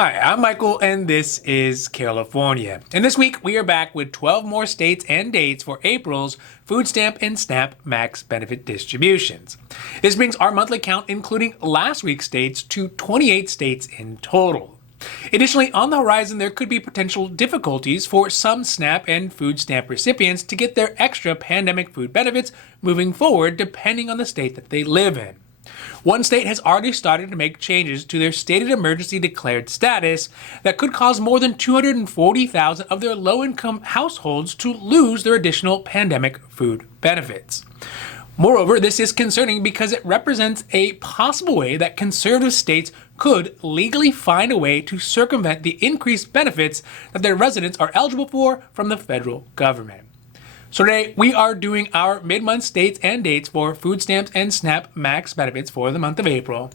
Hi, I'm Michael, and this is California. And this week, we are back with 12 more states and dates for April's food stamp and SNAP max benefit distributions. This brings our monthly count, including last week's states, to 28 states in total. Additionally, on the horizon, there could be potential difficulties for some SNAP and food stamp recipients to get their extra pandemic food benefits moving forward, depending on the state that they live in. One state has already started to make changes to their state of emergency declared status that could cause more than 240,000 of their low-income households to lose their additional pandemic food benefits. Moreover, this is concerning because it represents a possible way that conservative states could legally find a way to circumvent the increased benefits that their residents are eligible for from the federal government. So today, we are doing our mid-month states and dates for food stamps and SNAP max benefits for the month of April.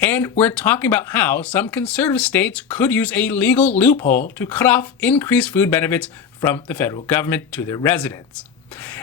And we're talking about how some conservative states could use a legal loophole to cut off increased food benefits from the federal government to their residents.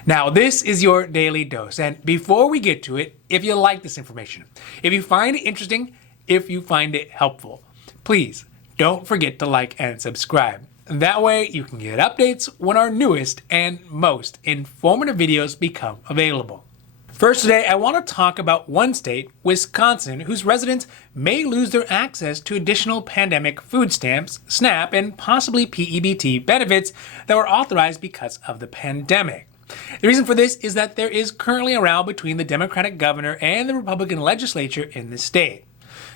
Now, this is your daily dose. And before we get to it, if you like this information, if you find it interesting, if you find it helpful, please don't forget to like and subscribe. That way you can get updates when our newest and most informative videos become available. First today, I want to talk about one state, Wisconsin, whose residents may lose their access to additional pandemic food stamps, SNAP, and possibly P-EBT benefits that were authorized because of the pandemic. The reason for this is that there is currently a row between the Democratic governor and the Republican legislature in the state.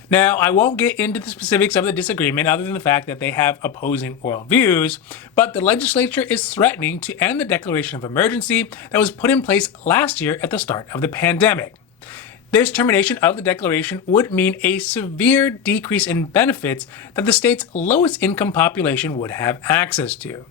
Now, I won't get into the specifics of the disagreement other than the fact that they have opposing worldviews, but the legislature is threatening to end the declaration of emergency that was put in place last year at the start of the pandemic. This termination of the declaration would mean a severe decrease in benefits that the state's lowest income population would have access to.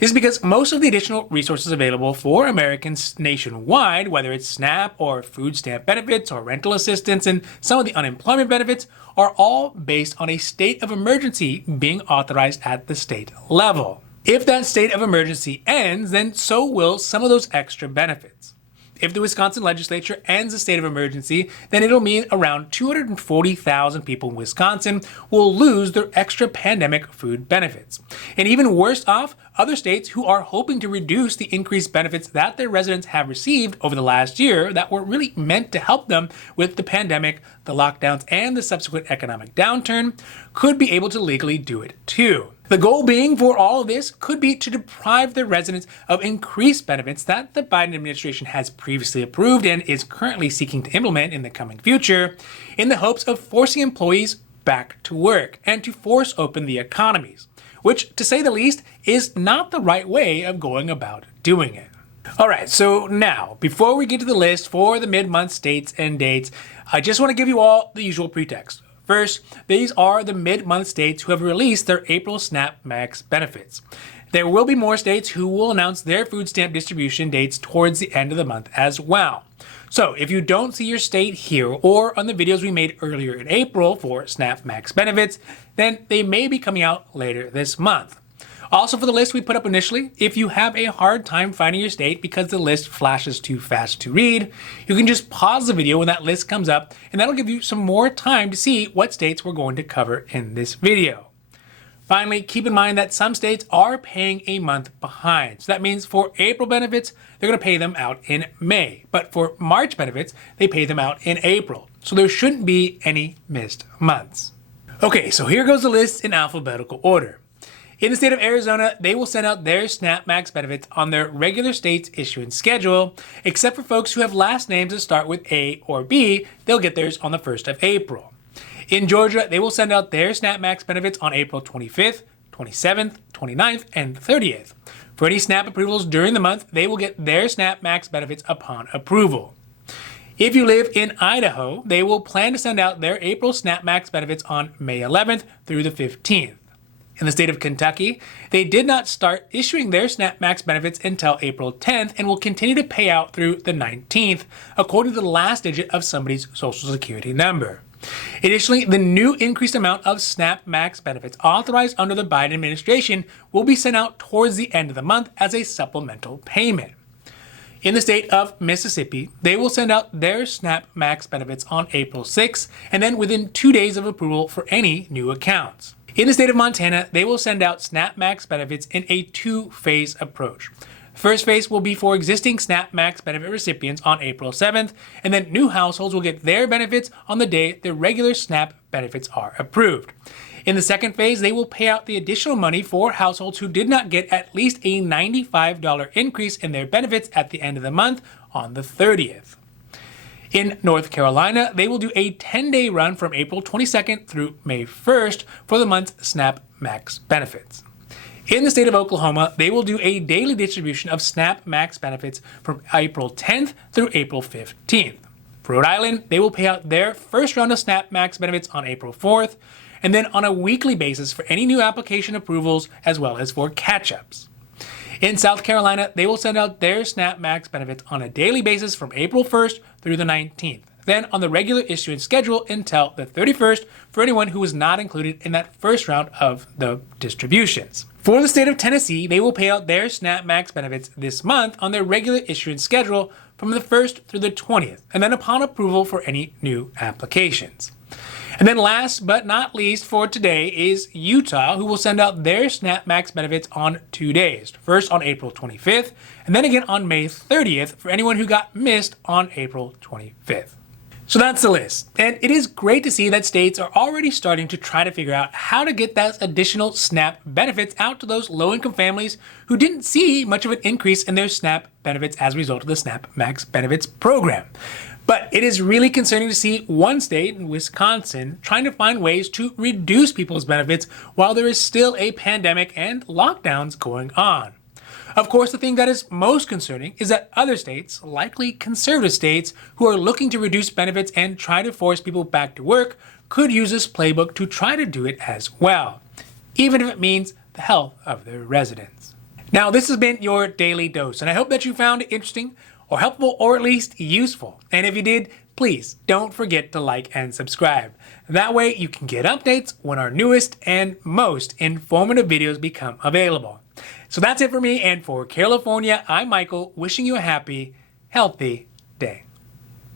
This is because most of the additional resources available for Americans nationwide, whether it's SNAP or food stamp benefits or rental assistance and some of the unemployment benefits, are all based on a state of emergency being authorized at the state level. If that state of emergency ends, then so will some of those extra benefits. If the Wisconsin legislature ends the state of emergency, then it'll mean around 240,000 people in Wisconsin will lose their extra pandemic food benefits. And even worse off, other states who are hoping to reduce the increased benefits that their residents have received over the last year that were really meant to help them with the pandemic, the lockdowns, and the subsequent economic downturn could be able to legally do it too. The goal being for all of this could be to deprive their residents of increased benefits that the Biden administration has previously approved and is currently seeking to implement in the coming future in the hopes of forcing employees back to work and to force open the economies, which, to say the least, is not the right way of going about doing it. All right, so now, before we get to the list for the mid-month states and dates, I just want to give you all the usual pretext. First, these are the mid-month states who have released their April SNAP max benefits. There will be more states who will announce their food stamp distribution dates towards the end of the month as well. So if you don't see your state here or on the videos we made earlier in April for SNAP max benefits, then they may be coming out later this month. Also for the list we put up initially, if you have a hard time finding your state because the list flashes too fast to read, you can just pause the video when that list comes up, and that'll give you some more time to see what states we're going to cover in this video. Finally, keep in mind that some states are paying a month behind. So that means for April benefits, they're going to pay them out in May. But for March benefits, they pay them out in April. So there shouldn't be any missed months. Okay, so here goes the list in alphabetical order. In the state of Arizona, they will send out their SNAP max benefits on their regular state's issuance schedule, except for folks who have last names that start with A or B, they'll get theirs on the 1st of April. In Georgia, they will send out their SNAP max benefits on April 25th, 27th, 29th, and 30th. For any SNAP approvals during the month, they will get their SNAP max benefits upon approval. If you live in Idaho, they will plan to send out their April SNAP max benefits on May 11th through the 15th. In the state of Kentucky, they did not start issuing their SNAP max benefits until April 10th and will continue to pay out through the 19th, according to the last digit of somebody's social security number. Additionally, the new increased amount of SNAP max benefits authorized under the Biden administration will be sent out towards the end of the month as a supplemental payment. In the state of Mississippi, they will send out their SNAP max benefits on April 6th and then within 2 days of approval for any new accounts. In the state of Montana, they will send out SNAP Max benefits in a two-phase approach. The first phase will be for existing SNAP Max benefit recipients on April 7th, and then new households will get their benefits on the day their regular SNAP benefits are approved. In the second phase, they will pay out the additional money for households who did not get at least a $95 increase in their benefits at the end of the month on the 30th. In North Carolina, they will do a 10-day run from April 22nd through May 1st for the month's SNAP Max benefits. In the state of Oklahoma, they will do a daily distribution of SNAP Max benefits from April 10th through April 15th. For Rhode Island, they will pay out their first round of SNAP Max benefits on April 4th, and then on a weekly basis for any new application approvals as well as for catch-ups. In South Carolina, they will send out their SNAP Max benefits on a daily basis from April 1st through the 19th, then on the regular issuance schedule until the 31st for anyone who was not included in that first round of the distributions. For the state of Tennessee, they will pay out their SNAP Max benefits this month on their regular issuance schedule from the 1st through the 20th, and then upon approval for any new applications. And then last but not least for today is Utah, who will send out their SNAP Max benefits on 2 days. First on April 25th, and then again on May 30th for anyone who got missed on April 25th. So that's the list. And it is great to see that states are already starting to try to figure out how to get those additional SNAP benefits out to those low-income families who didn't see much of an increase in their SNAP benefits as a result of the SNAP Max benefits program. But it is really concerning to see one state, Wisconsin, trying to find ways to reduce people's benefits while there is still a pandemic and lockdowns going on. Of course, the thing that is most concerning is that other states, likely conservative states, who are looking to reduce benefits and try to force people back to work, could use this playbook to try to do it as well, even if it means the health of their residents. Now, this has been your Daily Dose, and I hope that you found it interesting or helpful or at least useful. And if you did, please don't forget to like and subscribe. That way you can get updates when our newest and most informative videos become available. So that's it for me, and for California, I'm Michael, wishing you a happy, healthy day.